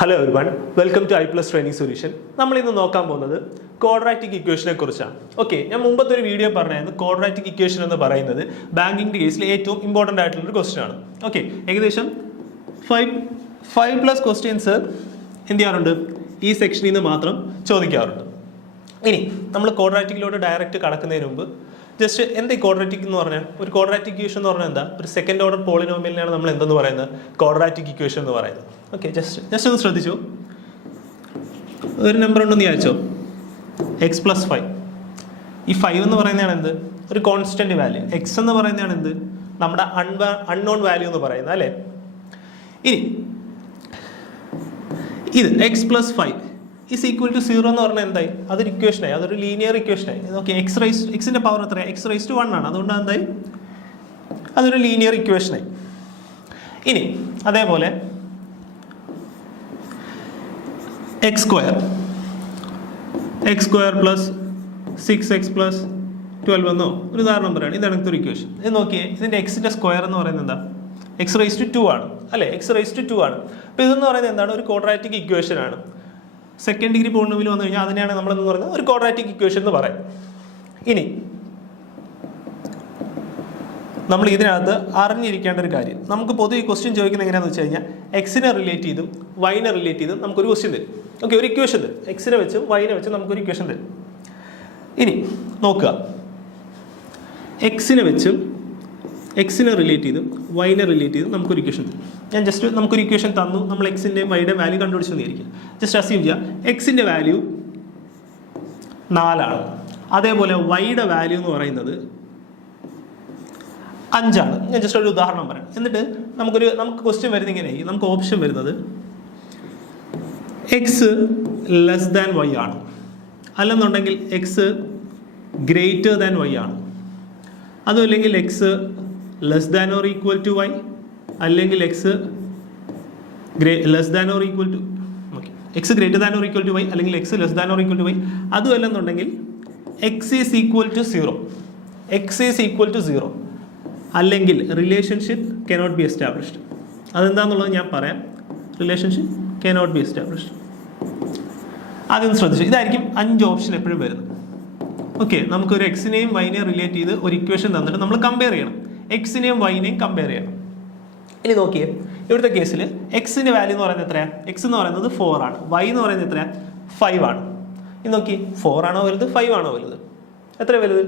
Hello everyone, welcome to I+ Training Solution. നമ്മൾ ഇന്ന് നോക്കാൻ പോകുന്നത് ക്വാഡ്രാറ്റിക് ഇക്വേഷനെ കുറിച്ചാണ്. ഓക്കെ, ഞാൻ മുമ്പത്തെ ഒരു വീഡിയോ പറഞ്ഞായിരുന്നു ക്വാഡ്രാറ്റിക് ഇക്വേഷൻ എന്ന് പറയുന്നത് ബാങ്കിങ്ങിന്റെ കേസിൽ ഏറ്റവും ഇമ്പോർട്ടന്റ് ആയിട്ടുള്ള ഒരു ക്വസ്റ്റ്യൻ ആണ്. ഓക്കെ, ഏകദേശം 5+ ക്വസ്റ്റ്യൻസ് എന്ത് ചെയ്യാറുണ്ട് ഈ സെക്ഷനിൽ നിന്ന് മാത്രം ചോദിക്കാറുണ്ട്. ഇനി നമ്മൾ ക്വാഡ്രാറ്റിക്കിലോട്ട് ഡയറക്റ്റ് കടക്കുന്നതിന് മുമ്പ് ജസ്റ്റ് എന്താ ഈ ക്വാഡ്രാറ്റിക് എന്ന് പറഞ്ഞാൽ ഒരു ക്വാഡ്രാറ്റിക് ഇക്വേഷൻ എന്ന് പറഞ്ഞാൽ എന്താ ഒരു സെക്കൻഡ് ഓർഡർ പോളിനോമിയലിനാണ് നമ്മൾ എന്തെന്ന് പറയുന്നത് ക്വാഡ്രാറ്റിക് ഇക്വേഷൻ എന്ന് പറയുന്നത്. ഓക്കെ, ജസ്റ്റ് ഒന്ന് ശ്രദ്ധിച്ചു. ഒരു നമ്പർ ഉണ്ടെന്ന് വിചാരിച്ചോ x+5. ഈ 5 എന്ന് പറയുന്നതാണ് എന്ത് ഒരു കോൺസ്റ്റന്റ് വാല്യൂ. എക്സ് എന്ന് പറയുന്നതാണ് എന്ത് നമ്മുടെ അൺനോൺ വാല്യൂ എന്ന് പറയുന്നത് അല്ലേ. ഇനി ഇത് x+5 is equal to 0 എന്ന് പറഞ്ഞാൽ എന്തായി അതൊരു ഇക്വേഷനായി, അതൊരു ലീനിയർ ഇക്വേഷനായി. ഓക്കെ, എക്സിന്റെ പവർ എത്രയാണ് x⁻1 ആണ്, അതുകൊണ്ട് എന്തായി അതൊരു ലീനിയർ ഇക്വേഷനായി. ഇനി അതേപോലെ x² plus 6x plus 12 എന്നോ ഒരു ഉദാഹരണം പറയാണ്. ഇതാണ് ഒരു ഇക്വേഷൻ. ഇത് നോക്കിയേ, ഇതിന്റെ എക്സിന്റെ സ്ക്വയർ എന്ന് പറയുന്നത് എന്താ x⁻2 ആണ് അല്ലേ, x⁻2 ആണ്. അപ്പോൾ ഇതെന്ന് പറയുന്നത് എന്താണ് ഒരു ക്വാഡ്രാറ്റിക് ഇക്വേഷൻ ആണ്. സെക്കൻഡ് ഡിഗ്രി പോളിനോമിയൽ വന്നു കഴിഞ്ഞാൽ അതിനെയാണ് നമ്മൾ എന്ന് പറയുന്നത് ഒരു ക്വാഡ്രാറ്റിക് ഇക്വേഷൻ എന്ന് പറയും. ഇനി നമ്മൾ ഇതിനകത്ത് അറിഞ്ഞിരിക്കേണ്ട ഒരു കാര്യം, നമുക്ക് പൊതുവെ ഈ ക്വസ്റ്റ്യൻ ചോദിക്കുന്നത് എങ്ങനെയാണെന്ന് വെച്ച് കഴിഞ്ഞാൽ എക്സിനെ റിലേറ്റ് ചെയ്തും വൈനെ റിലേറ്റ് ചെയ്തും നമുക്കൊരു ക്വസ്റ്റ്യൻ തരും. ഓക്കെ, ഒരു ഇക്വേഷൻ തരും. എക്സിനെ വെച്ചും വൈനെ വെച്ചും നമുക്കൊരു ഇക്വേഷൻ തരും. ഇനി നോക്കുക, എക്സിനെ വെച്ചും എക്സിനെ റിലേറ്റ് ചെയ്തും വൈനെ റിലേറ്റ് ചെയ്തും നമുക്കൊരു ഇക്വേഷൻ തരും. ഞാൻ ജസ്റ്റ് നമുക്കൊരു ഇക്വേഷൻ തന്നു, നമ്മൾ എക്സിൻ്റെയും വൈയുടെ വാല്യൂ കണ്ടുപിടിച്ചു തന്നിരിക്കും. ജസ്റ്റ് അസ്യൂം ചെയ്യുക എക്സിൻ്റെ വാല്യൂ 4 ആണ്, അതേപോലെ വൈയുടെ വാല്യൂ എന്ന് പറയുന്നത് 5 ആണ്. ഞാൻ ജസ്റ്റ് ഒരു ഉദാഹരണം പറയാം. എന്നിട്ട് നമുക്ക് ക്വസ്റ്റ്യൻ വരുന്നത് ഇങ്ങനെ, നമുക്ക് ഓപ്ഷൻ വരുന്നത് എക്സ് ലെസ് ദാൻ വൈ ആണ്, അല്ലെന്നുണ്ടെങ്കിൽ എക്സ് ഗ്രേറ്റർ ദാൻ വൈ ആണ്, അതും അല്ലെങ്കിൽ x less than or equal to y, അല്ലെങ്കിൽ x less than or equal to x greater than or equal to y, അല്ലെങ്കിൽ x less than or equal to y, അതും അല്ലെന്നുണ്ടെങ്കിൽ x is equal to 0, x is equal to 0, അല്ലെങ്കിൽ relationship cannot be established. അതെന്താണെന്നുള്ളത് ഞാൻ പറയാം. Relationship cannot be established. ആദ്യം ശ്രദ്ധിച്ചു, ഇതായിരിക്കും 5 ഓപ്ഷൻ എപ്പോഴും വരുന്നത്. ഓക്കെ, നമുക്കൊരു എക്സിനെയും വൈനെയും റിലേറ്റ് ചെയ്ത് ഒരു ഇക്വേഷൻ തന്നിട്ട് നമ്മൾ കമ്പയർ ചെയ്യണം, എക്സിനെയും വൈനെയും കമ്പയർ ചെയ്യണം. ഇനി നോക്കിയേ, ഇവിടുത്തെ കേസിൽ എക്സിൻ്റെ വാല്യൂ എന്ന് പറയുന്നത് എത്രയാണ്? എക്സ് എന്ന് പറയുന്നത് 4 ആണ്, വൈ എന്ന് പറയുന്നത് എത്രയാണ്? 5 ആണ്. ഇനി നോക്കി, 4 ആണോ വലുത് 5 ആണോ വലുത്? എത്ര വലുത്?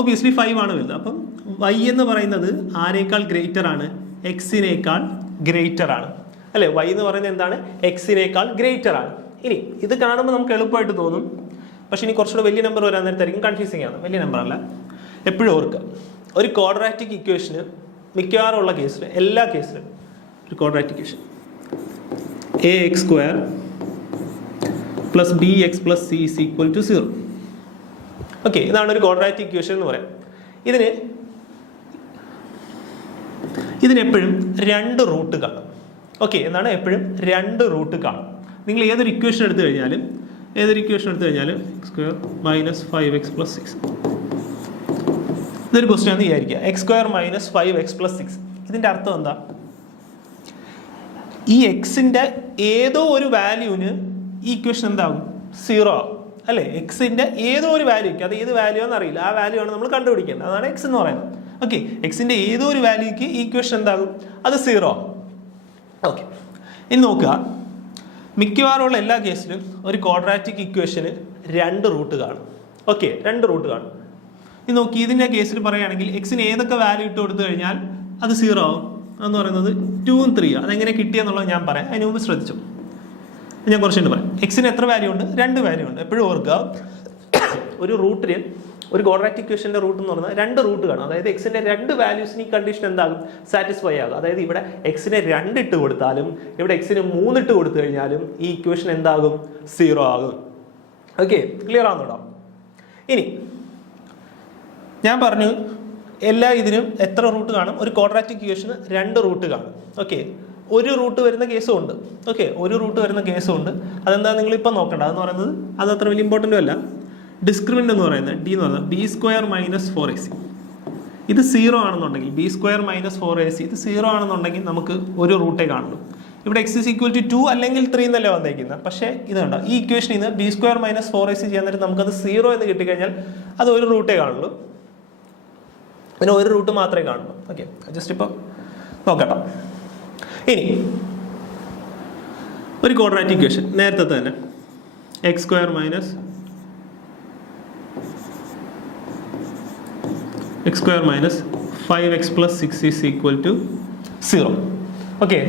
ഒബിയസ്ലി 5 ആണ് വലുത്. അപ്പം വൈ എന്ന് പറയുന്നത് ആരേക്കാൾ ഗ്രേറ്റർ ആണ്? എക്സിനേക്കാൾ ഗ്രേറ്റർ ആണ് അല്ലേ. വൈ എന്ന് പറയുന്നത് എന്താണ്? എക്സിനേക്കാൾ ഗ്രേറ്റർ ആണ്. ഇനി ഇത് കാണുമ്പോൾ നമുക്ക് എളുപ്പമായിട്ട് തോന്നും, പക്ഷെ ഇനി കുറച്ചുകൂടെ വലിയ നമ്പർ വരാൻ നേരത്തായിരിക്കും കൺഫ്യൂസിങ് ആണ്. വലിയ നമ്പർ അല്ല. എപ്പോഴും ഓർക്കുക, ഒരു ക്വാഡ്രാറ്റിക് ഇക്വേഷന് മിക്കവാറും ഉള്ള കേസിൽ, എല്ലാ കേസിലും ഒരു quadratic equation ax² plus bx plus c is equal to 0. Okay, ഇതാണ് ഒരു ക്വാഡ്രാറ്റിക് ഇക്വേഷൻ എന്ന് പറയാം. ഇതിനെപ്പോഴും 2 റൂട്ട് കാണും. ഓക്കെ, എന്താണ് എപ്പോഴും 2 റൂട്ട് കാണും. നിങ്ങൾ ഏതൊരു ഇക്വേഷൻ എടുത്തു കഴിഞ്ഞാലും x² minus 5x plus 6, ഇതൊരു ക്വസ്റ്റ്യൻ ആണെന്ന് വിചാരിക്കുക. x² minus 5x plus 6, ഇതിൻ്റെ അർത്ഥം എന്താ? ഈ എക്സിൻ്റെ ഏതോ ഒരു വാല്യൂവിന് ഈ ഇക്വേഷൻ എന്താകും? 0 ആകും അല്ലേ. എക്സിൻ്റെ ഏതോ ഒരു വാല്യൂക്ക്, അത് ഏത് വാല്യൂ എന്ന് അറിയില്ല, ആ വാല്യൂ ആണ് നമ്മൾ കണ്ടുപിടിക്കേണ്ടത്. അതാണ് എക്സ് എന്ന് പറയുന്നത്. ഓക്കെ, എക്സിൻ്റെ ഏതോ ഒരു വാല്യൂക്ക് ഈ ഇക്വേഷൻ എന്താകും? അത് 0 ആകും. ഓക്കെ, ഇനി നോക്കുക, മിക്കവാറുമുള്ള എല്ലാ കേസിലും ഒരു ക്വാഡ്രാറ്റിക് ഇക്വേഷന് 2 റൂട്ട് കാണും. ഓക്കെ, 2 റൂട്ട് കാണും. ഇനി നോക്കി, ഇതിൻ്റെ കേസിൽ പറയുകയാണെങ്കിൽ എക്സിന് ഏതൊക്കെ വാല്യൂ ഇട്ട് കൊടുത്തു കഴിഞ്ഞാൽ അത് 0 ആവും എന്ന് പറയുന്നത് 2ഉം 3. അതെങ്ങനെ കിട്ടിയെന്നുള്ളത് ഞാൻ പറയാം. അതിന് മുമ്പ് ശ്രദ്ധിച്ചു, ഞാൻ കുറച്ചുകൊണ്ട് പറയാം. എക്സിന് എത്ര വാല്യൂ ഉണ്ട്? 2 വാല്യൂ ഉണ്ട്. എപ്പോഴും ഓർക്കുക, ഒരു റൂട്ടിന്, ഒരു ക്വാഡ്രാറ്റിക് ഇക്വേഷൻ്റെ റൂട്ട് എന്ന് പറഞ്ഞാൽ 2 റൂട്ട് കാണും. അതായത് എക്സിൻ്റെ 2 വാല്യൂസിന് ഈ കണ്ടീഷൻ എന്താകും? സാറ്റിസ്ഫൈ ആകും. അതായത് ഇവിടെ എക്സിനെ 2 ഇട്ട് കൊടുത്താലും ഇവിടെ എക്സിന് 3 ഇട്ട് കൊടുത്തു കഴിഞ്ഞാലും ഈ ഇക്വേഷൻ എന്താകും? 0 ആകും. ഓക്കെ, ക്ലിയർ ആവുന്നുണ്ടോ? ഇനി ഞാൻ പറഞ്ഞു എല്ലാ ഇതിനും എത്ര റൂട്ട് കാണും? ഒരു ക്വാഡ്രാറ്റിക് ഇക്വേഷന് 2 റൂട്ട് കാണും. ഓക്കെ, ഒരു റൂട്ട് വരുന്ന കേസും ഉണ്ട്. ഓക്കെ, ഒരു റൂട്ട് വരുന്ന കേസും ഉണ്ട്. അതെന്താ നിങ്ങളിപ്പോൾ നോക്കണ്ട. അതെന്ന് പറയുന്നത് അത് അത്ര വലിയ ഇമ്പോർട്ടൻറ്റും അല്ല. ഡിസ്ക്രിമിനൻ്റ് എന്ന് പറയുന്നത് d എന്ന് പറയുന്നത് b² minus 4ac. ഇത് 0 ആണെന്നുണ്ടെങ്കിൽ b² minus 4ac ഇത് 0 ആണെന്നുണ്ടെങ്കിൽ നമുക്ക് ഒരു റൂട്ടേ കാണുള്ളൂ. ഇവിടെ എക്സ് ഇസ് ഈക്വൽ ടു 2 അല്ലെങ്കിൽ 3 എന്നല്ലേ വന്നേക്കുന്നത്. പക്ഷേ ഇത് കണ്ടോ, ഈ ഇക്വേഷനിൽ നിന്ന് ബി സ്ക്വയർ മൈനസ് 4ac ചെയ്യാൻ നേരം നമുക്കത് 0 എന്ന് കിട്ടിക്കഴിഞ്ഞാൽ അത് ഒരു റൂട്ടേ കാണുള്ളൂ, പിന്നെ ഒരു റൂട്ട് മാത്രമേ കാണുള്ളൂ. ഓക്കെ, ജസ്റ്റ് ഇപ്പം നോക്കട്ടോ. ഇനി ഒരു ക്വാഡ്രാറ്റിക് ഇക്വേഷൻ നേരത്തെ തന്നെ X square minus x square minus 5x plus 6 is equal to 0. Okay,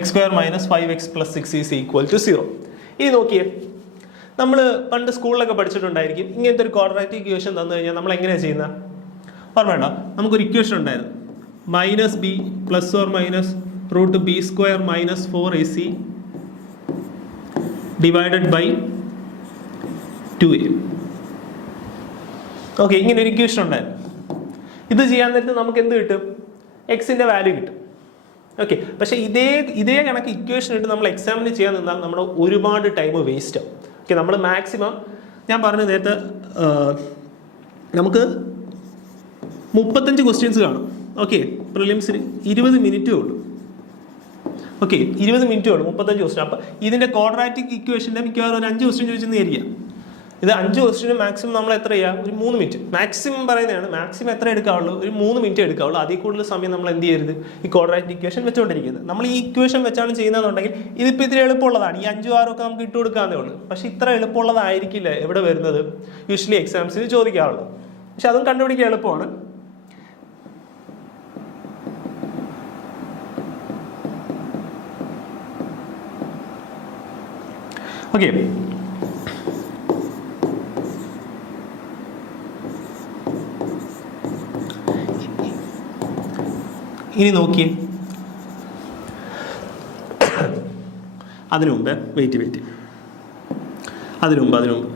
x square minus 5x plus 6 is equal to 0. ഇനി നോക്കിയേ, നമ്മൾ പണ്ട് സ്കൂളിലൊക്കെ പഠിച്ചിട്ടുണ്ടായിരിക്കും, ഇങ്ങനത്തെ ഒരു ക്വാഡ്രാറ്റിക് ഇക്വേഷൻ തന്നു കഴിഞ്ഞാൽ നമ്മൾ എങ്ങനെയാണ് ചെയ്യുന്നത്? ഓർമ്മയുണ്ടോ? നമുക്കൊരു ഇക്വേഷൻ ഉണ്ടായിരുന്നു, minus B plus or minus root B square minus 4ac divided by 2a. Okay, ഇങ്ങനെ ഒരു ഇക്വേഷൻ ഉണ്ടായിരുന്നു. ഇത് ചെയ്യാൻ നേരത്ത് നമുക്ക് എന്ത് കിട്ടും? എക്സിൻ്റെ വാല്യൂ കിട്ടും. ഓക്കെ, പക്ഷേ ഇതേ കണക്ക് ഇക്വേഷൻ ഇട്ട് നമ്മൾ എക്സാമിന് ചെയ്യാൻ നിന്നാൽ നമ്മുടെ ഒരുപാട് ടൈം വേസ്റ്റ് ആവും. ഓക്കെ, നമ്മൾ മാക്സിമം ഞാൻ പറഞ്ഞു നേരത്തെ നമുക്ക് 35 ക്വസ്റ്റ്യൻസ് കാണും. ഓക്കെ, പ്രിലിംസിന് 20 മിനിറ്റേ ഉള്ളൂ. ഓക്കെ, 20 മിനിറ്റേ ഉള്ളൂ, 35 ക്വസ്റ്റ്യൻ. അപ്പോൾ ഇതിൻ്റെ ക്വാഡ്രാറ്റിക് ഇക്വേഷൻ്റെ മിക്കവാറും ഒരു 5 ക്വസ്റ്റ്യൻ ചോദിച്ചെന്ന് ആയിരിക്കാം. ഇത് 5 ക്വസ്റ്റ്യന് മാക്സിമം നമ്മൾ എത്ര ചെയ്യുക? ഒരു 3 മിനിറ്റ് മാക്സിമം പറയുന്നതാണ്. മാക്സിമം എത്ര എടുക്കാവുള്ളൂ? ഒരു 3 മിനിറ്റ് എടുക്കാവുള്ളൂ. അതിൽ കൂടുതൽ സമയം നമ്മൾ എന്ത് ചെയ്യരുത്? ഈ ക്വാഡ്രാറ്റിക് ഇക്വേഷൻ വെച്ചുകൊണ്ടിരിക്കുന്നത്. നമ്മൾ ഈ ഇക്വേഷൻ വെച്ചാണ് ചെയ്യുന്നതെന്നുണ്ടെങ്കിൽ ഇതിപ്പോൾ ഇതിൽ എളുപ്പമുള്ളതാണ്. ഈ 5 6 ഒക്കെ നമുക്ക് ഇട്ട് കൊടുക്കാവുന്നേ ഉള്ളൂ. പക്ഷേ ഇത്ര എളുപ്പമുള്ളതായിരിക്കില്ല എവിടെ വരുന്നത്? യൂഷ്വലി എക്സാംസിന് ചോദിക്കാറുള്ളൂ. പക്ഷെ അതും കണ്ടുപിടിക്കാൻ എളുപ്പമാണ്. ഓക്കെ, ഇനി നോക്കിയേ, അതിനു മുമ്പ് വെയിറ്റ് അതിനു മുമ്പ്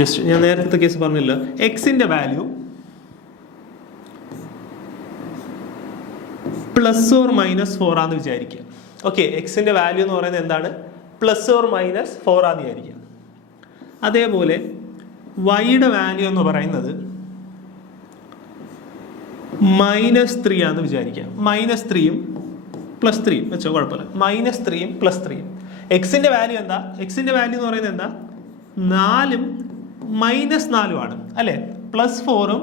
ജസ്റ്റ് ഞാൻ നേരത്തെ കേസ് പറഞ്ഞില്ല, എക്സിന്റെ വാല്യൂ പ്ലസ് ഓർ മൈനസ് 4 ആണെന്ന് വിചാരിക്കുക. ഓക്കെ, എക്സിന്റെ വാല്യൂ എന്ന് പറയുന്നത് എന്താണ്? പ്ലസ് ഓർ മൈനസ് 4 ആണെന്ന് വിചാരിക്കുക. അതേപോലെ വൈയുടെ വാല്യൂ എന്ന് പറയുന്നത് -3 ആണെന്ന് വിചാരിക്കുക. -3യും +3യും വെച്ചോ, കുഴപ്പമില്ല. -3യും +3യും. എക്സിന്റെ വാല്യൂ എന്താ? എക്സിന്റെ വാല്യൂ എന്ന് പറയുന്നത് എന്താ? 4ഉം -4ഉം ആണ് അല്ലേ? +4ഉം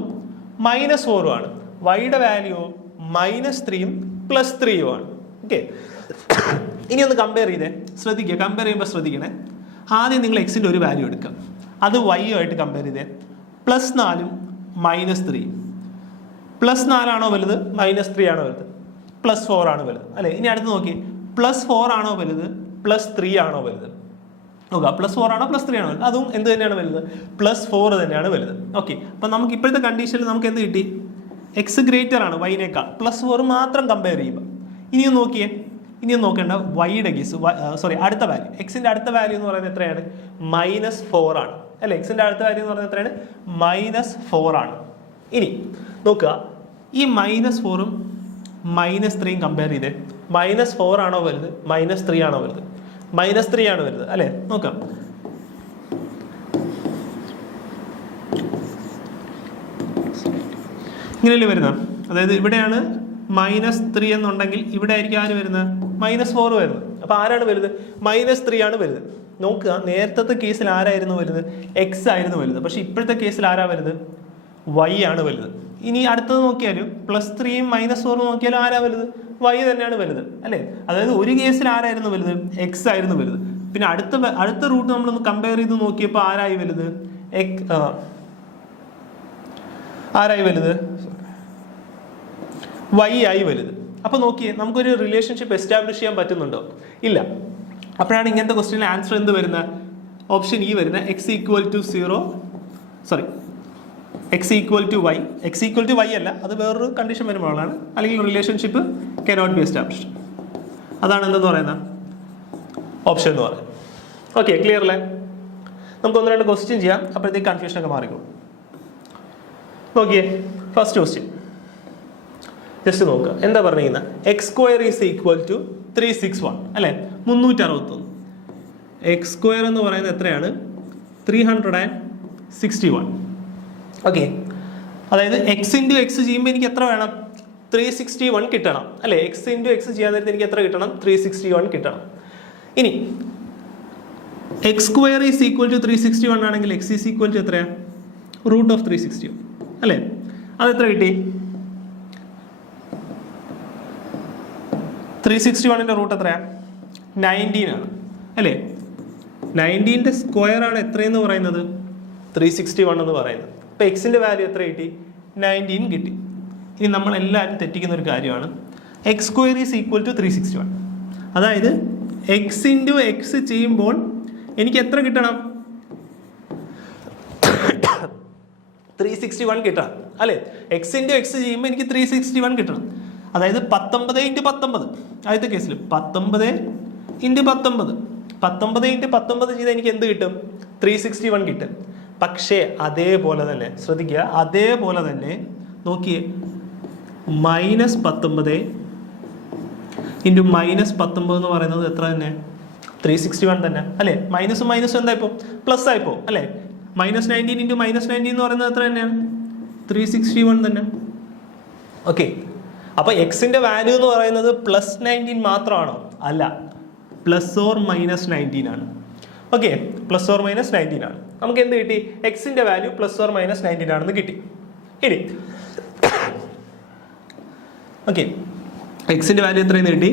-4ഉം ആണ്. വൈയുടെ വാല്യൂ -3യും +3യും ആണ്. ഓക്കെ, ഇനി ഒന്ന് കമ്പയർ ചെയ്തേ, ശ്രദ്ധിക്കുക. കമ്പയർ ചെയ്യുമ്പോൾ ശ്രദ്ധിക്കണേ. ആദ്യം നിങ്ങൾ എക്സിൻ്റെ ഒരു വാല്യൂ എടുക്കാം, അത് വൈയുമായിട്ട് കമ്പയർ ചെയ്തേ. +4ഉം -3യും. +4 ആണോ വലുത്? -3 ആണോ വലുത്? +4 ആണ് വലുത് അല്ലേ? ഇനി അടുത്ത് നോക്കി, +4 ആണോ വലുത്? +3 ആണോ വലുത്? നോക്കുക, +4 ആണോ +3 ആണോ വലുത്? അതും എന്ത് തന്നെയാണ് വലുത്? +4 തന്നെയാണ് വലുത്. ഓക്കെ, അപ്പം നമുക്ക് ഇപ്പോഴത്തെ കണ്ടീഷനിൽ നമുക്ക് എന്ത് കിട്ടി? എക്സ് ഗ്രേറ്റർ ആണ് വൈനേക്കാൾ. +4 മാത്രം കമ്പയർ ചെയ്യുമ്പോൾ. ഇനിയും നോക്കിയേ, ഇനിയും നോക്കേണ്ട വൈയുടെ കേസ്. അടുത്ത വാല്യൂ, എക്സിന്റെ അടുത്ത വാല്യൂ എന്ന് പറയുന്നത് എത്രയാണ്? -4 ആണ് അല്ലെ? എക്സിന്റെ അടുത്ത വാല്യൂ എന്ന് പറയുന്നത് എത്രയാണ്? -4 ആണ്. ഇനി നോക്കുക, ഈ -4ഉം -3യും കമ്പയർ ചെയ്തേ. -4 ആണോ വലുത്? -3 ആണോ വലുത്? -3 ആണ് വലുത് അല്ലെ? നോക്കാം, ഇങ്ങനെയല്ലേ വരുന്നത്? അതായത് ഇവിടെയാണ് -3 എന്നുണ്ടെങ്കിൽ ഇവിടെ ആയിരിക്കും ആര് വരുന്നത്? -4 വരുന്നത്. അപ്പൊ ആരാണ് വലുത്? -3 ആണ് വലുത്. നോക്കുക, നേരത്തെ കേസിൽ ആരായിരുന്നു വലുത്? എക്സ് ആയിരുന്നു വലുത്. പക്ഷെ ഇപ്പോഴത്തെ കേസിൽ ആരാ വലുത്? വൈ ആണ് വലുത്. ഇനി അടുത്തത് നോക്കിയാലും +3യും -4ഉം നോക്കിയാലും ആരാ വലുത്? വൈ തന്നെയാണ് വലുത് അല്ലേ? അതായത് ഒരു കേസിൽ ആരായിരുന്നു വലുത്? എക്സ് ആയിരുന്നു വലുത്. പിന്നെ അടുത്ത റൂട്ട് നമ്മളൊന്ന് കമ്പയർ ചെയ്ത് നോക്കിയപ്പോൾ ആരായി വലുത്? ആരായി വലുത്? വൈ ആയി വലുത്. അപ്പൊ നോക്കിയേ, നമുക്കൊരു റിലേഷൻഷിപ്പ് എസ്റ്റാബ്ലിഷ് ചെയ്യാൻ പറ്റുന്നുണ്ടോ? ഇല്ല. അപ്പോഴാണ് ഇങ്ങനത്തെ ക്വസ്റ്റ്യനിൽ ആൻസർ എന്ത് വരുന്നത്? ഓപ്ഷൻ ഇ വരുന്നത്. x equal to Y. X equal to Y അല്ല, അത് വേറൊരു കണ്ടീഷൻ വരുമ്പോഴാണ്. അല്ലെങ്കിൽ റിലേഷൻഷിപ്പ് കനോട്ട് ബി എസ്റ്റാബ്ലിഷ്ഡ്. അതാണ് എന്തെന്ന് പറയുന്നത്? ഓപ്ഷൻ എന്ന് പറയുന്നത്. ഓക്കെ, ക്ലിയർ അല്ലേ? നമുക്ക് 1-2 ക്വസ്റ്റ്യൻ ചെയ്യാം, അപ്പോഴത്തേക്ക് കൺഫ്യൂഷൻ ഒക്കെ മാറിക്കോളും. നോക്കിയേ, ഫസ്റ്റ് ക്വസ്റ്റ്യൻ ജസ്റ്റ് നോക്കുക. എന്താ പറഞ്ഞിരിക്കുന്നത്? x² ഈസ് ഈക്വൽ ടു 361 അല്ലേ? 361. x² എന്ന് പറയുന്നത് എത്രയാണ്? 361. ഓക്കെ, അതായത് എക്സ് ഇൻറ്റു എക്സ് ചെയ്യുമ്പോൾ എനിക്ക് എത്ര വേണം? 361 കിട്ടണം അല്ലേ? എക്സ് ഇൻറ്റു എക്സ് ചെയ്യാൻ നേരത്തെ എനിക്ക് എത്ര കിട്ടണം? 361 കിട്ടണം. ഇനി X square is equal to 361 ആണെങ്കിൽ എക്സ് ഈസ് ഈക്വൽ ടു എത്രയാണ്? റൂട്ട് ഓഫ് 361 അല്ലേ? അതെത്ര കിട്ടി? 361ൻ്റെ റൂട്ട് എത്രയാണ്? 19 ആണ് അല്ലേ? 19ൻ്റെ സ്ക്വയർ ആണ് എത്രയെന്ന് പറയുന്നത്? 361 എന്ന് പറയുന്നത്. അപ്പോൾ എക്സിൻ്റെ വാല്യൂ എത്ര കിട്ടി? 19 കിട്ടി. ഇനി നമ്മളെല്ലാവരും തെറ്റിക്കുന്ന ഒരു കാര്യമാണ്, X square is equal to 361. അതായത് എക്സ് ഇൻറ്റു എക്സ് ചെയ്യുമ്പോൾ എനിക്ക് എത്ര കിട്ടണം? 361 കിട്ടണം അല്ലേ? എക്സ് ഇൻറ്റു എക്സ് ചെയ്യുമ്പോൾ എനിക്ക് 361 കിട്ടണം. അതായത് 19 ഇൻറ്റു 19 ആദ്യത്തെ കേസിൽ 19 ഇൻറ്റു 19 ഇൻറ്റു 19 ചെയ്താൽ എനിക്ക് എന്ത് കിട്ടും? 361 കിട്ടും. പക്ഷേ അതേപോലെ തന്നെ ശ്രദ്ധിക്കുക, അതേപോലെ തന്നെ നോക്കിയേ, -19 ഇൻറ്റു -19 എന്ന് പറയുന്നത് എത്ര തന്നെ? 361 തന്നെ അല്ലേ? മൈനസും മൈനസും എന്തായിപ്പോ? പ്ലസ് ആയിപ്പോ അല്ലേ? -19 ഇൻറ്റു -19 എന്ന് പറയുന്നത് എത്ര തന്നെയാണ്? 361 തന്നെ. ഓക്കെ, അപ്പോൾ എക്സിൻ്റെ വാല്യൂ എന്ന് പറയുന്നത് +19 മാത്രമാണോ? അല്ല, +or-19 ആണ്. ഓക്കെ, +or-19 ആണ്. നമുക്ക് എന്ത് കിട്ടി? എക്സിൻ്റെ വാല്യൂ +or-19 ആണെന്ന് കിട്ടി. ഇനി ഓക്കെ, എക്സിൻ്റെ വാല്യൂ എത്രയെന്ന് കിട്ടി?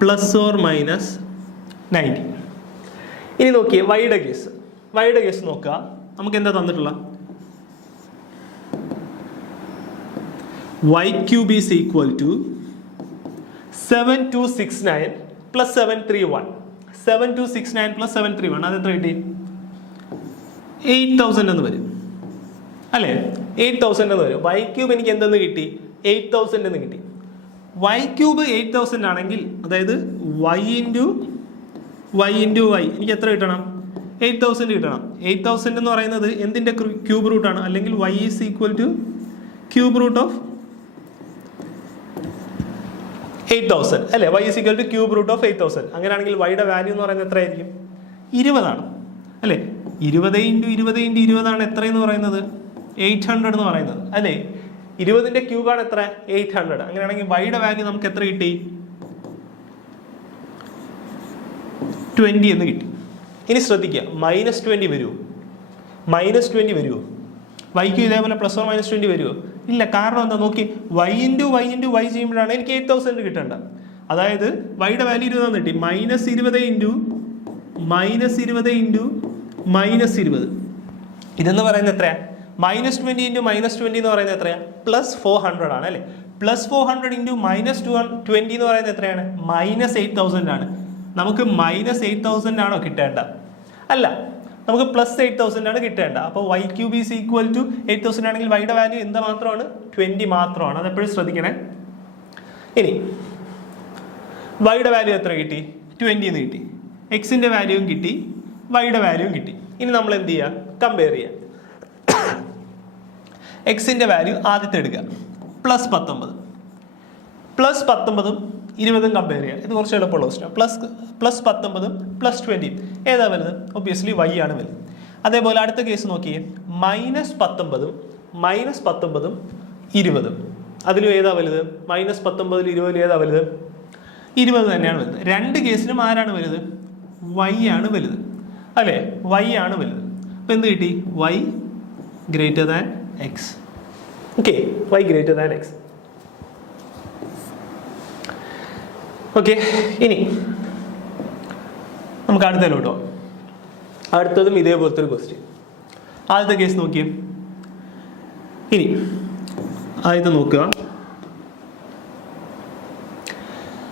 +or-19. ഇനി നോക്കിയേ വൈയുടെ കേസ് നോക്കുക. നമുക്ക് എന്താ തന്നിട്ടുള്ള? y³ is equal to 7269 plus 731. 7269 plus 731 അത് എത്ര കിട്ടി? 8000 എന്ന് വരും അല്ലേ? 8000 എന്ന് വരും. y³ എനിക്ക് എന്തെന്ന് കിട്ടി? 8000 എന്ന് കിട്ടി. y³ 8000 ആണെങ്കിൽ അതായത് y ഇൻറ്റു y എനിക്ക് എത്ര കിട്ടണം? 8000 കിട്ടണം. 8000 എന്ന് പറയുന്നത് എന്തിൻ്റെ ക്യൂബ് റൂട്ടാണ്? അല്ലെങ്കിൽ y is equal to cube root of 8000 അല്ലേ? y is equal to cube root of 8000. അങ്ങനെയാണെങ്കിൽ y യുടെ വാല്യൂ എന്ന് പറയുന്നത് എത്രയായിരിക്കും? 20 ആണ് അല്ലേ? 20 ഇൻറ്റു 20 ആണ് എത്രയെന്ന് പറയുന്നത്? 800 എന്ന് പറയുന്നത് അല്ലേ? 20ൻ്റെ ക്യൂബാണ് എത്ര? 800. അങ്ങനെയാണെങ്കിൽ y യുടെ വാല്യൂ നമുക്ക് എത്ര കിട്ടി? 20 എന്ന് കിട്ടി. ഇനി ശ്രദ്ധിക്കുക, -20 വരുമോ? -20 വരുമോ? y-ക്ക് ഇതേപോലെ +or-20 വരുമോ? ഇല്ല. കാരണം എന്താ? നോക്കി, y ഇൻറ്റു y ചെയ്യുമ്പോഴാണ് എനിക്ക് 8000 കിട്ടേണ്ടത്. അതായത് y-യുടെ വാല്യൂ 20 കിട്ടി. -20 ഇൻറ്റു -20 ഇതെന്ന് പറയുന്നത് എത്രയാ? -20 ഇൻറ്റു -20 എന്ന് പറയുന്നത് എത്രയാ? +400 ആണ് അല്ലേ? +400 ഇൻറ്റു -20 എന്ന് പറയുന്നത് എത്രയാണ്? -8000 ആണ്. നമുക്ക് -8000 ആണോ കിട്ടേണ്ട? അല്ല, നമുക്ക് +8000 ആണ് കിട്ടേണ്ട. അപ്പോൾ y³ ഈസ് ഈക്വൽ ടു 8000 ആണെങ്കിൽ y-യുടെ വാല്യൂ എന്താ മാത്രമാണ്? 20 മാത്രമാണ്. അത് എപ്പോഴും ശ്രദ്ധിക്കണേ. ഇനി y-യുടെ വാല്യൂ എത്ര കിട്ടി? 20 എന്ന് കിട്ടി. എക്സിൻ്റെ വാല്യൂവും കിട്ടി, y-യുടെ വാല്യൂവും കിട്ടി. ഇനി നമ്മൾ എന്ത് ചെയ്യുക? കമ്പയർ ചെയ്യുക. എക്സിൻ്റെ വാല്യൂ ആദ്യത്തെ എടുക്കുക, +19 20 കമ്പയർ ചെയ്യുക. ഇത് കുറച്ച് എളുപ്പമുള്ള ക്വസ്റ്റ്യൻ. +19 +20 ഏതാ വലുത്? ഒബ്വിയസ്ലി y ആണ് വലുത്. അതേപോലെ അടുത്ത കേസ് നോക്കിയേ, -19 20 അതിലും ഏതാ വലുത്? -19 20 ഏതാ വലുത്? 20 തന്നെയാണ് വലുത്. രണ്ട് കേസിലും ആരാണ് വലുത്? y ആണ് വലുത് അല്ലേ? y ആണ് വലുത്. അപ്പോൾ എന്ത് കിട്ടി? y greater than x. Okay, y greater than x. Okay, ഇനി നമുക്ക് അടുത്തതിലോട്ട് പോകാം. അടുത്തതും ഇതേപോലത്തെ ഒരു ക്വസ്റ്റ്യൻ. ആദ്യത്തെ കേസ് നോക്കിയേ. ഇനി ആദ്യത്തെ നോക്കുക.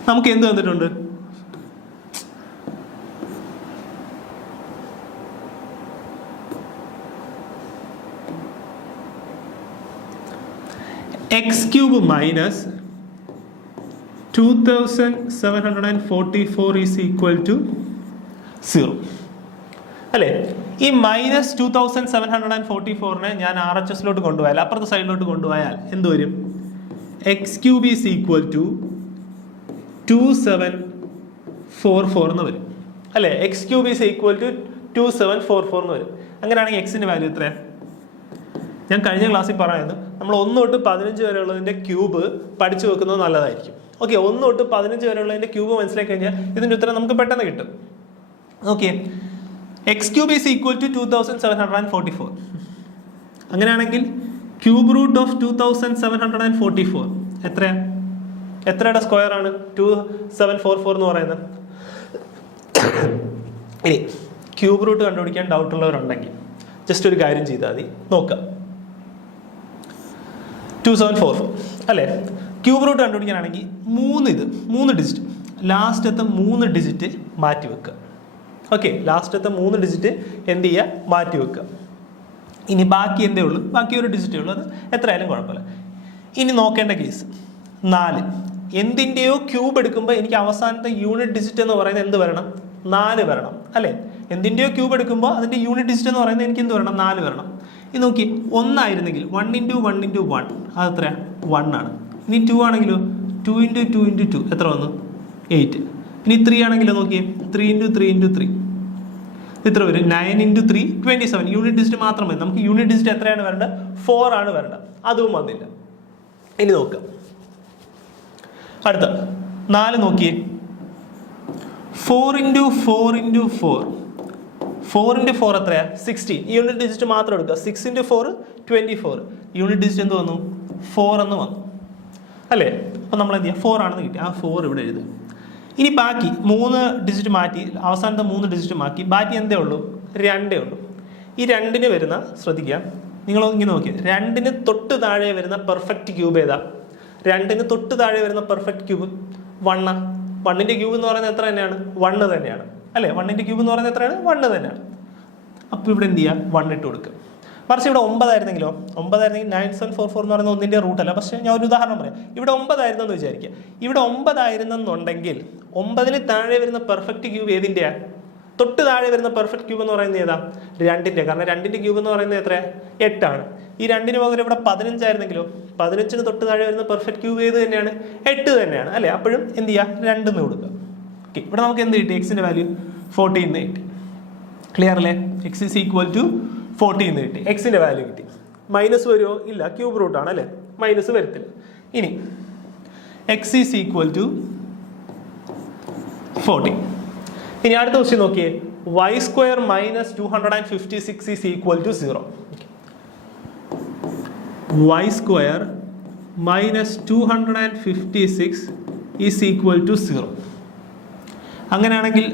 നമുക്ക് എന്ത് തന്നിട്ടുണ്ട്? x³ minus 2744 is equal to 0 അല്ലേ? ഈ -2744 ഞാൻ RHSലോട്ട് കൊണ്ടുപോയാൽ, അപ്പുറത്തെ സൈഡിലോട്ട് കൊണ്ടുപോയാൽ എന്ത് വരും? x³ is equal to 2744 എന്ന് വരും അല്ലേ? x³ is equal to 2744 എന്ന് വരും. അങ്ങനെയാണെങ്കിൽ എക്സിൻ്റെ വാല്യൂ എത്രയാണ്? ഞാൻ കഴിഞ്ഞ ക്ലാസ്സിൽ പറയുന്നത് നമ്മൾ 1 തൊട്ട് 15 വരെയുള്ളതിൻ്റെ ക്യൂബ് പഠിച്ചു വെക്കുന്നത് നല്ലതായിരിക്കും. ഓക്കെ, 1 തൊട്ട് 15 വരെയുള്ളതിൻ്റെ ക്യൂബ് മനസ്സിലാക്കി കഴിഞ്ഞാൽ ഇതിൻ്റെ ഉത്തരം നമുക്ക് പെട്ടെന്ന് കിട്ടും. Okay, X cube is equal to 2744. അങ്ങനെയാണെങ്കിൽ ക്യൂബ് റൂട്ട് ഓഫ് 2744 എത്രയാണ്? എത്രയുടെ സ്ക്വയർ ആണ് 2744 എന്ന് പറയുന്നത്? ഇനി ക്യൂബ് റൂട്ട് കണ്ടുപിടിക്കാൻ ഡൗട്ട് ഉള്ളവരുണ്ടെങ്കിൽ ജസ്റ്റ് ഒരു കാര്യം ചെയ്താൽ മതി, നോക്കാം. 2744 അല്ലേ? ക്യൂബ് റൂട്ട് കണ്ടുപിടിക്കാനാണെങ്കിൽ 3 ഡിജിറ്റ്, ലാസ്റ്റത്തെ 3 ഡിജിറ്റ് മാറ്റി വെക്കുക. ഓക്കെ, ലാസ്റ്റത്തെ 3 ഡിജിറ്റ് എന്ത് ചെയ്യുക? മാറ്റി വെക്കുക. ഇനി ബാക്കി എന്തേ ഉള്ളൂ? ബാക്കി ഒരു ഡിജിറ്റേ ഉള്ളൂ, അത് എത്രയായാലും കുഴപ്പമില്ല. ഇനി നോക്കേണ്ട കേസ് 4. എന്തിൻ്റെയോ ക്യൂബ് എടുക്കുമ്പോൾ എനിക്ക് അവസാനത്തെ യൂണിറ്റ് ഡിജിറ്റ് എന്ന് പറയുന്നത് എന്ത് വരണം? 4 വരണം അല്ലേ? എന്തിൻ്റെയോ ക്യൂബ് എടുക്കുമ്പോൾ അതിൻ്റെ യൂണിറ്റ് ഡിജിറ്റ് എന്ന് പറയുന്നത് എനിക്ക് എന്ത് വരണം? 4 വരണം. ഇത് നോക്കി, 1 ആയിരുന്നെങ്കിൽ 1 × 1 × 1 അത് എത്രയാണ്? 1 ആണ്. ഇനി 2 ആണെങ്കിലോ 2 × 2 × 2 എത്ര വന്നു? 8. ഇനി 3 ആണെങ്കിലോ നോക്കിയേ, 3 × 3 × 3 ഇത്ര വരും. 9 × 3 27. യൂണിറ്റ് ഡിജിറ്റ് മാത്രം മതി. നമുക്ക് യൂണിറ്റ് ഡിജിറ്റ് എത്രയാണ് വരേണ്ടത്? 4 ആണ് വരേണ്ടത്. അതും വന്നില്ല. ഇനി നോക്കാം അടുത്ത 4 നോക്കിയേ, 4 × 4 × 4 4 × 4 എത്രയാ? 16. യൂണിറ്റ് ഡിജിറ്റ് മാത്രം എടുക്കുക. 6 × 4 24. യൂണിറ്റ് ഡിജിറ്റ് എന്ത് വന്നു? 4 എന്ന് വന്നു അല്ലേ? അപ്പം നമ്മൾ എന്ത് ചെയ്യുക? 4 ആണെന്ന് കിട്ടി. ആ 4 ഇവിടെ എഴുതുക. ഇനി ബാക്കി 3 ഡിജിറ്റ് മാറ്റി, അവസാനത്തെ 3 ഡിജിറ്റ് മാറ്റി, ബാക്കി എന്തേ ഉള്ളൂ? 2 ഉള്ളൂ. ഈ 2 വരുന്ന, ശ്രദ്ധിക്കുക, നിങ്ങൾ ഇങ്ങനെ നോക്കി, 2 തൊട്ട് താഴെ വരുന്ന പെർഫെക്റ്റ് ക്യൂബ് ഏതാ? 2 തൊട്ട് താഴെ വരുന്ന പെർഫെക്റ്റ് ക്യൂബ് 1. 1ൻ്റെ ക്യൂബ് എന്ന് പറയുന്നത് എത്ര തന്നെയാണ്? 1 തന്നെയാണ് അല്ലേ? 1ൻ്റെ ക്യൂബ് എന്ന് പറയുന്നത് എത്രയാണ്? 1 തന്നെയാണ്. അപ്പോൾ ഇവിടെ എന്ത് ചെയ്യുക? 1 ഇട്ട് കൊടുക്കുക. മറിച്ച് ഇവിടെ 9 ആയിരുന്നെങ്കിലോ? 9 ആയിരുന്നെങ്കിൽ 9744 എന്ന് പറയുന്ന 1ൻ്റെ റൂട്ടല്ല. പക്ഷേ ഞാൻ ഒരു ഉദാഹരണം പറയാം. ഇവിടെ 9 ആയിരുന്നെന്ന് വിചാരിക്കുക. ഇവിടെ 9 ആയിരുന്നെന്നുണ്ടെങ്കിൽ 9ന് താഴെ വരുന്ന പെർഫെക്റ്റ് ക്യൂബ് ഏതിൻ്റെയാണ്? തൊട്ട് താഴെ വരുന്ന പെർഫെക്റ്റ് ക്യൂബ് എന്ന് പറയുന്നത് ഏതാ? 2ൻ്റെ. കാരണം 2ൻ്റെ ക്യൂബ് എന്ന് പറയുന്നത് എത്രയാണ്? 8 ആണ്. ഈ 2ന് പകരം ഇവിടെ 15 ആയിരുന്നെങ്കിലോ? 15ന് തൊട്ട് താഴെ വരുന്ന പെർഫെക്റ്റ് ക്യൂബ് ഏത് തന്നെയാണ്? 8 തന്നെയാണ് അല്ലേ? അപ്പോഴും എന്ത് ചെയ്യുക? 2 എന്ന് കൊടുക്കുക. ഓക്കെ, ഇവിടെ നമുക്ക് എന്ത് കിട്ടി? എക്സിൻ്റെ വാല്യൂ 14 എന്ന് കിട്ടി. ക്ലിയർ അല്ലേ? എക്സ് ഈസ് ഈക്വൽ ടു 14 എന്ന് കിട്ടി. എക്സിൻ്റെ വാല്യൂ കിട്ടി. മൈനസ് വരുമോ? ഇല്ല, ക്യൂബ് റൂട്ടാണ് അല്ലേ? മൈനസ് വരത്തില്ല. ഇനി എക്സ് ഈസ് ഈക്വൽ ടു 14. ഇനി അടുത്ത ക്വസ്റ്റ്യൻ നോക്കിയേ, y² - 256 is equal to 0. y² - 256 is equal to 0. അങ്ങനെയാണെങ്കിൽ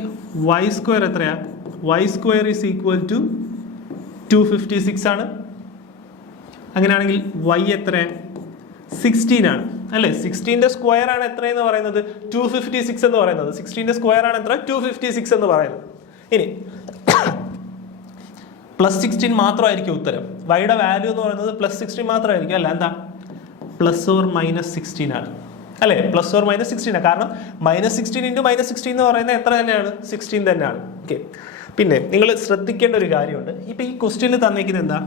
y² എത്രയാ? y² ഈസ് ഈക്വൽ ടു 256 ആണ്. അങ്ങനെയാണെങ്കിൽ y എത്രയാണ്? 16 ആണ് അല്ലേ? 16ൻ്റെ സ്ക്വയർ ആണ് എത്രയെന്ന് പറയുന്നത്? 256 എന്ന് പറയുന്നത്. 16ൻ്റെ സ്ക്വയർ ആണ് എത്ര? 256 എന്ന് പറയുന്നത്. ഇനി +16 മാത്രമായിരിക്കും ഉത്തരം. വൈയുടെ വാല്യൂ എന്ന് പറയുന്നത് +16 മാത്രമായിരിക്കും അല്ല? എന്താ? +or -16 ആണ് അല്ലേ? +or -16 ആണ്. കാരണം -16 × -16 എന്ന് പറയുന്നത് എത്ര തന്നെയാണ്? 16 തന്നെയാണ്. ഓക്കെ, പിന്നെ നിങ്ങൾ ശ്രദ്ധിക്കേണ്ട ഒരു കാര്യമുണ്ട്. ഇപ്പം ഈ ക്വസ്റ്റ്യനിൽ തന്നിരിക്കുന്നത് എന്താ?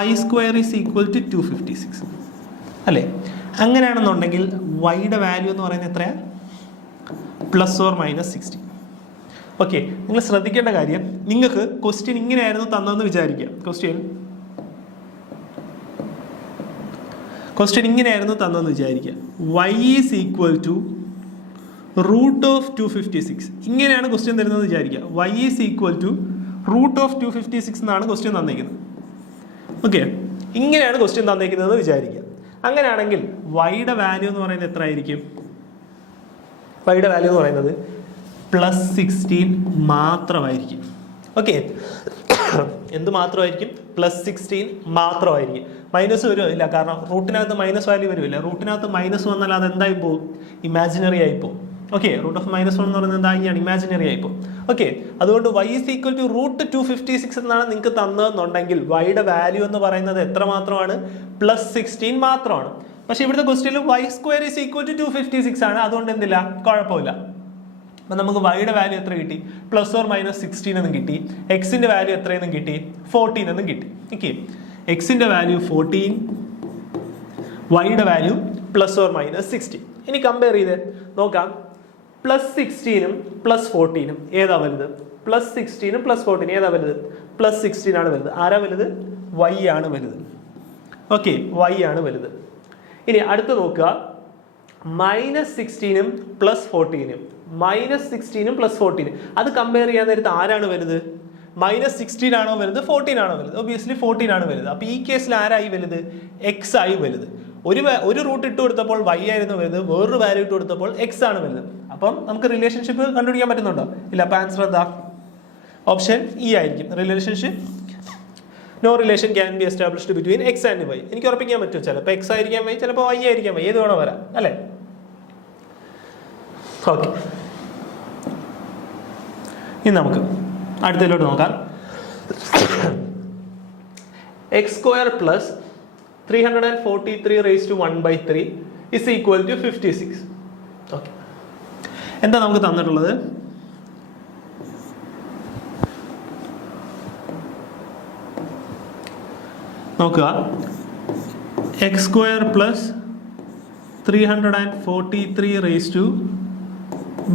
y² ഈസ് ഈക്വൽ ടു 256 അല്ലേ? അങ്ങനെയാണെന്നുണ്ടെങ്കിൽ വൈയുടെ വാല്യൂ എന്ന് പറയുന്നത് എത്രയാണ്? +or -16. ഓക്കെ, നിങ്ങൾ ശ്രദ്ധിക്കേണ്ട കാര്യം, നിങ്ങൾക്ക് ക്വസ്റ്റ്യൻ ഇങ്ങനെയായിരുന്നു തന്നതെന്ന് വിചാരിക്കുക. ക്വസ്റ്റ്യൻ ഇങ്ങനെയായിരുന്നു തന്നതെന്ന് വിചാരിക്കുക. y is equal to √256. ഇങ്ങനെയാണ് ക്വസ്റ്റ്യൻ തരുന്നതെന്ന് വിചാരിക്കുക. y ഈസ് ഈക്വൽ ടു √256 എന്നാണ് ക്വസ്റ്റ്യൻ തന്നിരിക്കുന്നത്. ഓക്കെ, ഇങ്ങനെയാണ് ക്വസ്റ്റ്യൻ തന്നിരിക്കുന്നതെന്ന് വിചാരിക്കുക. അങ്ങനെയാണെങ്കിൽ വൈയുടെ വാല്യൂ എന്ന് പറയുന്നത് എത്ര ആയിരിക്കും? വൈയുടെ വാല്യൂ എന്ന് പറയുന്നത് +16 മാത്രമായിരിക്കും. ഓക്കെ, എന്ത് മാത്രമായിരിക്കും? +16 മാത്രമായിരിക്കും. മൈനസ് വരുമോ? ഇല്ല, കാരണം റൂട്ടിനകത്ത് മൈനസ് വാല്യൂ വരുമില്ല. റൂട്ടിനകത്ത് മൈനസ് വന്നാൽ അത് എന്തായി പോകും? ഇമാജിനറി ആയി പോകും. ഓക്കെ, √1 എന്ന് പറയുന്നത് എന്തായാണ്? ഇമാജിനറി ആയി പോകും. ഓക്കെ, അതുകൊണ്ട് y ഈസ് ഈക്വൽ ടു √256 എന്നാണ് നിങ്ങൾക്ക് തന്നതെന്നുണ്ടെങ്കിൽ വൈയുടെ വാല്യൂ എന്ന് പറയുന്നത് എത്ര മാത്രമാണ്? +16 മാത്രമാണ്. പക്ഷെ ഇവിടുത്തെ ക്വസ്റ്റ്യനിൽ y² ഈസ് ഈക്വൽ ടു 256 ആണ്. അതുകൊണ്ട് എന്തില്ല, കുഴപ്പമില്ല. അപ്പം നമുക്ക് വൈയുടെ വാല്യൂ എത്ര കിട്ടി? +or -16 എന്നും കിട്ടി. എക്സിൻ്റെ വാല്യൂ എത്രയെന്നും കിട്ടി? 14 എന്നും കിട്ടി. ഓക്കെ, എക്സിൻ്റെ വാല്യൂ 14, വൈയുടെ വാല്യൂ +or -16. ഇനി കമ്പയർ ചെയ്ത് നോക്കാം. +16 +14 ഏതാ വലുത്? +16 +14 ഏതാ വലുത്? +16 ആണ് വലുത്. ആരാ വലുത്? y ആണ് വലുത്. ഓക്കെ, y ആണ് വലുത്. ഇനി അടുത്ത് നോക്കുക, -16 +14 -16 +14 അത് കമ്പയർ ചെയ്യാൻ നേരത്ത് ആരാണ് വലുത്? -16 ആണോ വലുത് 14 ആണോ വലുത്? ഒബിയസ്ലി 14 ആണ് വലുത്. അപ്പോൾ ഈ കേസിൽ ആരായി വലുത്? x ആയി വലുത്. ഒരു റൂട്ട് ഇട്ട് കൊടുത്തപ്പോൾ y ആയിരുന്നു വലുത്, വേറൊരു വാല്യൂ ഇട്ട് കൊടുത്തപ്പോൾ x ആണ് വലുത്. അപ്പം നമുക്ക് റിലേഷൻഷിപ്പ് കണ്ടുപിടിക്കാൻ പറ്റുന്നുണ്ടോ? ഇല്ല. അപ്പോൾ ആൻസർ എന്താ? ഓപ്ഷൻ ഇ ആയിരിക്കും. Relationship no relation can be established between x and y. എനിക്ക് ഉറപ്പിക്കാൻ പറ്റും. ചിലപ്പോൾ x ആയിരിക്കാൻ y, ചിലപ്പോൾ y ആയിരിക്കാൻ y. ഏത് വേണോ വരാം അല്ലേ? ഓക്കെ, ഇനി നമുക്ക് അടുത്തതിലോട്ട് നോക്കാം. x² + 343 = 56. ഓക്കെ, എന്താ നമുക്ക് തന്നിട്ടുള്ളത്? നോക്കുക, x² + 343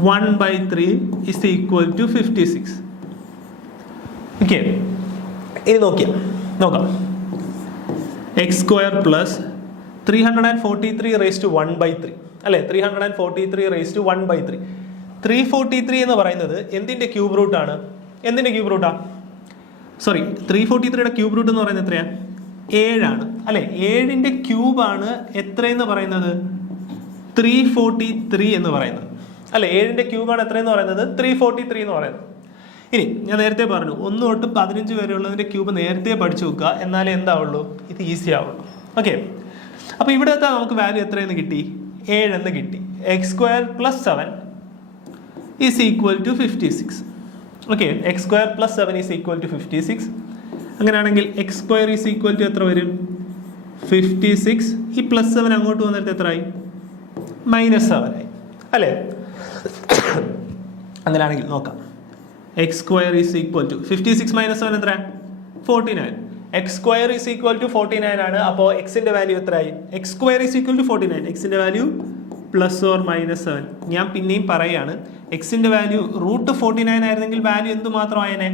⅓ = 56. ഓക്കെ, ഇനി നോക്കാം. x² + 343 ⅓ അല്ലെ? 343 ⅓. 343 എന്ന് പറയുന്നത് എന്തിന്റെ ക്യൂബ് റൂട്ട് ആണ്? എന്തിന്റെ ക്യൂബ് റൂട്ടാ? സോറി, 343യുടെ ക്യൂബ് റൂട്ട് എന്ന് പറയുന്നത് എത്രയാണ്? 7 ആണ് അല്ലെ? 7ന്റെ ക്യൂബാണ് എത്രയെന്ന് പറയുന്നത്? 343 എന്ന് പറയുന്നത് അല്ലെ? 7ന്റെ ക്യൂബാണ് എത്രയെന്ന് പറയുന്നത്? 343 എന്ന് പറയുന്നത്. ഇനി ഞാൻ നേരത്തെ പറഞ്ഞു, 1 തൊട്ട് 15 വരെയുള്ളതിന്റെ ക്യൂബ് നേരത്തെ പഠിച്ചു വെക്കുക, എന്നാലേ എന്താവുള്ളൂ? ഇത് ഈസി ആവുള്ളൂ. ഓക്കെ, അപ്പോൾ ഇവിടുത്തെ നമുക്ക് വാല്യൂ എത്രയെന്ന് കിട്ടി? 7 എന്ന് കിട്ടി. x² + 7 = 56. Okay, x² + 7 = 56. അങ്ങനെയാണെങ്കിൽ x² എത്ര വരും? 56. ഈ +7 അങ്ങോട്ട് വന്നിട്ട് എത്രയായി? -7 ആയി അല്ലേ? അങ്ങനെയാണെങ്കിൽ നോക്കാം, x² = 56 - 7 എത്ര? 49. x² = 49 ആണ്. അപ്പോൾ എക്സിന്റെ വാല്യൂ എത്രയായി? x² = 49. എക്സിന്റെ വാല്യൂ +or -7. ഞാൻ പിന്നെയും പറയാണ്, എക്സിന്റെ വാല്യൂ √49 ആയിരുന്നെങ്കിൽ വാല്യൂ എന്ത് മാത്രമായേനെ?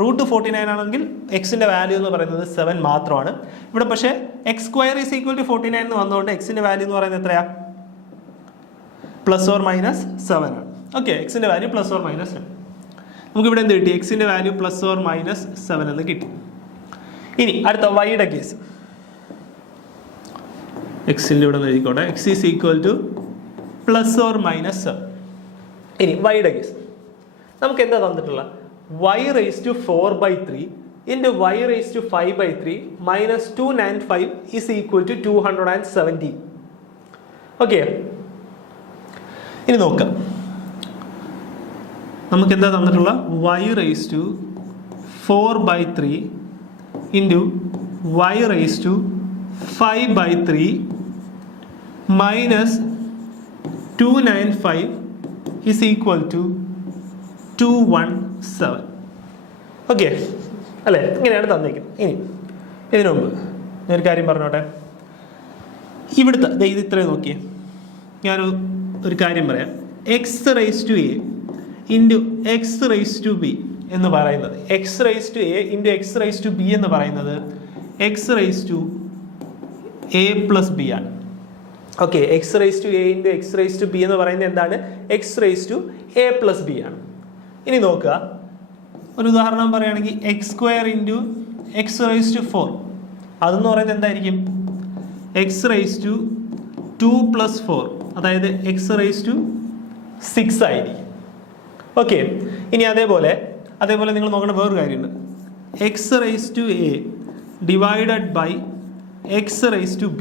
√49 ആണെങ്കിൽ എക്സിന്റെ വാല്യൂ എന്ന് പറയുന്നത് 7 മാത്രമാണ്. ഇവിടെ പക്ഷേ x² = 49 എന്ന് വന്നുകൊണ്ട് എക്സിന്റെ വാല്യൂ എന്ന് പറയുന്നത് എത്രയാ? +or -7 ആണ്. ഓക്കെ, എക്സിന്റെ വാല്യൂ +or -7. നമുക്കിവിടെ എന്ത് കിട്ടി? എക്സിന്റെ വാല്യൂ +or -7 എന്ന് കിട്ടി. ഇനി അടുത്ത വൈയുടെ കേസ്. എക്സിന്റെ ഇവിടെ എഴുതിക്കോട്ടെ, x = +or-7. ഇനി വൈയുടെ കേസ് നമുക്ക് എന്താ തന്നിട്ടുള്ള? y⁴/3 × y⁵/3 - 295 = 270. ഓക്കെ, ഇനി നോക്കാം, നമുക്ക് എന്താ തന്നിട്ടുള്ള? y⁴/3 × y⁵/3 - 295 = 217. ഓക്കെ അല്ലേ? ഇങ്ങനെയാണ് തന്നിരിക്കുന്നത്. ഇനി ഇതിനു മുമ്പ് ഞാനൊരു കാര്യം പറഞ്ഞോട്ടെ. ഇവിടുത്തെ ഇത് ഇത്രയും നോക്കിയേ. ഞാനൊരു കാര്യം പറയാം. x⁴ × x⁵b എന്ന് പറയുന്നത്, x⁴ × x⁵b എന്ന് പറയുന്നത് x⁴ a + b ആണ്. ഓക്കെ, x⁴ × x⁵b എന്ന് പറയുന്നത് എന്താണ്? x⁴ a + b ആണ്. ഇനി നോക്കുക, ഒരു ഉദാഹരണം പറയുകയാണെങ്കിൽ x² × x⁴. അതെന്ന് പറയുന്നത് എന്തായിരിക്കും? x⁴ 2 + 4, അതായത് x⁴ 6 ആയിരിക്കും. ഓക്കെ, ഇനി അതേപോലെ നിങ്ങൾ നോക്കേണ്ട വേറൊരു കാര്യമുണ്ട്. x⁴ a / x⁵b.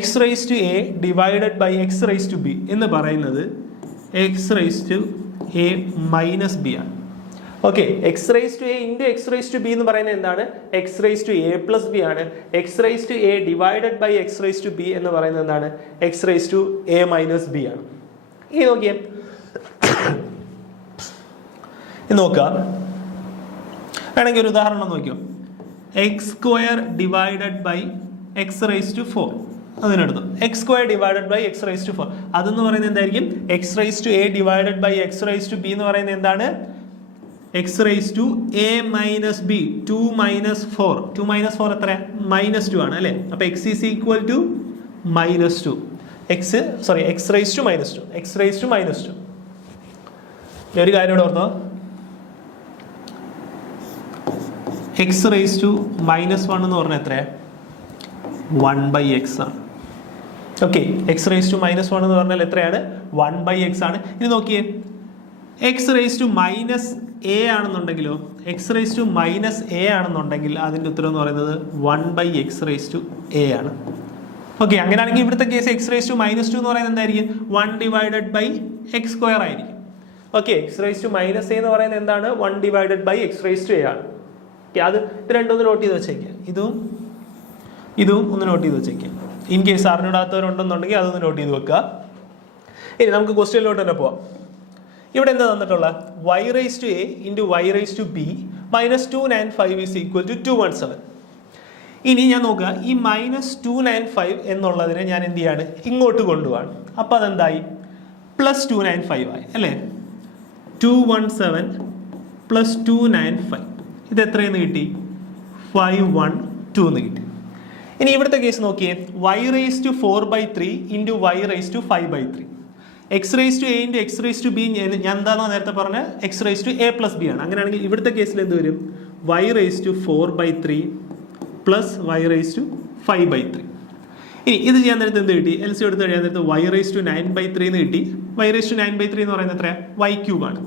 x⁴ a / x⁵b എന്ന് പറയുന്നത് x⁴ a - b ആണ്. ഓക്കെ, x⁴ a × x⁵b എന്ന് പറയുന്നത് എന്താണ്? x⁴ a + b ആണ്. x⁴ a / x⁵b എന്ന് പറയുന്നത് എന്താണ്? x⁴ a - b ആണ്. ഇനി നോക്കിയേ, നോക്കുക, വേണമെങ്കിൽ ഒരു ഉദാഹരണം നോക്കിയോ. x² / x⁴. അതിനെടുത്തു. X square divided by X raise to 4 അതെന്ന് പറയുന്നത് എന്തായിരിക്കും? X raise to a divided by X raise to b എന്ന് പറയുന്നത് എന്താണ്? X raise to a minus b. 2 minus 4 2 minus 4 എത്ര? -2 ആണ് അല്ലേ? അപ്പൊ x is equal to -2. X raise to -2. X raise to -2. ഒരു കാര്യം ഇവിടെ ഓർത്തോ, എക്സ് റൈസ് ടു -1 എന്ന് പറഞ്ഞാൽ എത്ര? 1/x ആണ്. ഓക്കെ, എക്സ് റൈസ് ടു -1 എന്ന് പറഞ്ഞാൽ എത്രയാണ്? 1/x ആണ്. ഇനി നോക്കിയേ, എക്സ് റൈസ് ടു -a ആണെന്നുണ്ടെങ്കിലോ, എക്സ് റൈസ് ടു -a ആണെന്നുണ്ടെങ്കിൽ അതിൻ്റെ ഉത്തരം എന്ന് പറയുന്നത് 1/x റൈസ് ടു a ആണ്. ഓക്കെ, അങ്ങനെയാണെങ്കിൽ ഇവിടുത്തെ കേസ് എക്സ് റൈസ് ടു -2 എന്ന് പറയുന്നത് എന്തായിരിക്കും? 1 ഡിവൈഡഡ് ബൈ എക്സ് സ്ക്വയർ ആയിരിക്കും. Okay, X raise to -a എന്ന് പറയുന്നത് എന്താണ്? 1 divided by X raise to a ആണ്. ഓക്കെ, അത് ഇത് രണ്ടും ഒന്ന് നോട്ട് ചെയ്ത് വെച്ചേക്കാം. ഇതും ഒന്ന് നോട്ട് ചെയ്ത് വെച്ചേക്കാം. ഇൻ കേസ് അറിഞ്ഞിടാത്തവരുണ്ടെന്നുണ്ടെങ്കിൽ അതൊന്ന് നോട്ട് ചെയ്ത് വെക്കുക. ഇനി നമുക്ക് ക്വസ്റ്റ്യനിലോട്ട് തന്നെ പോവാം. ഇവിടെ എന്താ തന്നിട്ടുള്ള? y raise to a into y raise to b -295 is equal to 217. ഇനി ഞാൻ നോക്കുക, ഈ -295 എന്നുള്ളതിനെ ഞാൻ എന്ത് ചെയ്യാണ്? ഇങ്ങോട്ട് കൊണ്ടുപോവാണ്. അപ്പം അതെന്തായി? +295 ആയി അല്ലേ? 217 + 295 ഇത് എത്രയെന്ന് കിട്ടി? 512 എന്ന് കിട്ടി. ഇനി ഇവിടുത്തെ കേസ് നോക്കിയേ, y raise to 4/3 into y raise to 5/3. X raise to A into X raise to B ഞാൻ എന്താണോ നേരത്തെ പറഞ്ഞ X raise to a + b ആണ്. അങ്ങനെയാണെങ്കിൽ ഇവിടുത്തെ കേസിൽ എന്ത് വരും? y raise to 4/3 plus y raise to 5/3. ഇനി ഇത് ചെയ്യാൻ നേരത്തെ എന്ത് കിട്ടി? എൽ സി എടുത്ത് കഴിയാൻ നേരത്തെ y റൈസ് ടു 9/3 എന്ന് കിട്ടി. y റൈസ് ടു 9/3 എന്ന് പറയുന്നത് എത്രയാണ്? y³ ആണ്.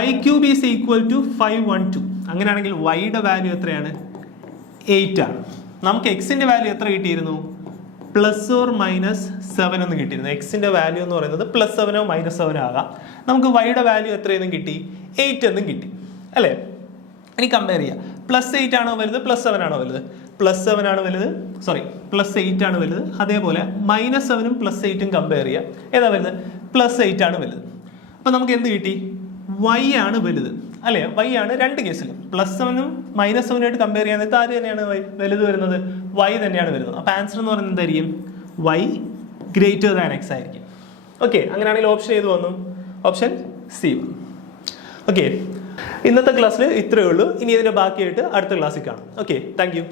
y³ is equal to 512. അങ്ങനെയാണെങ്കിൽ yയുടെ വാല്യൂ എത്രയാണ്? 8 ആണ്. നമുക്ക് എക്സിന്റെ വാല്യൂ എത്ര കിട്ടിയിരുന്നു? +or-7 എന്ന് കിട്ടിയിരുന്നു. എക്സിന്റെ വാല്യൂ എന്ന് പറയുന്നത് +7 or -7 ആകാം. നമുക്ക് വൈയുടെ വാല്യൂ എത്രയെന്നും കിട്ടി? 8 എന്നും കിട്ടി അല്ലേ? ഇനി കമ്പയർ ചെയ്യാം. +8 ആണോ വലുത്, +7 ആണോ വലുത്? +7 ആണ് വലുത്. +8 ആണ് വലുത്. അതേപോലെ -7ഉം +8ഉം കമ്പയർ ചെയ്യാം. ഏതാ വലുത്? +8 ആണ് വലുത്. അപ്പൊ നമുക്ക് എന്ത് കിട്ടി? y ആണ് വലുത് അല്ലേ? y ആണ് രണ്ട് കേസിലും. +7ഉം -7ആയിട്ട് കമ്പയർ ചെയ്യാൻ നേരത്തെ ആര് തന്നെയാണ് വലുത് വരുന്നത്? y തന്നെയാണ് വരുന്നത്. അപ്പൊ ആൻസർ എന്ന് പറയുന്നത് എന്തായിരിക്കും? y > x ആയിരിക്കും. ഓക്കെ, അങ്ങനെയാണെങ്കിൽ ഓപ്ഷൻ ഏത് വന്നു? ഓപ്ഷൻ സി വന്നു. ഓക്കെ, ഇന്നത്തെ ക്ലാസ്സിൽ ഇത്രയേ ഉള്ളൂ. ഇനി ഇതിന്റെ ബാക്കിയായിട്ട് അടുത്ത ക്ലാസ്സിൽ കാണാം. Okay, thank you.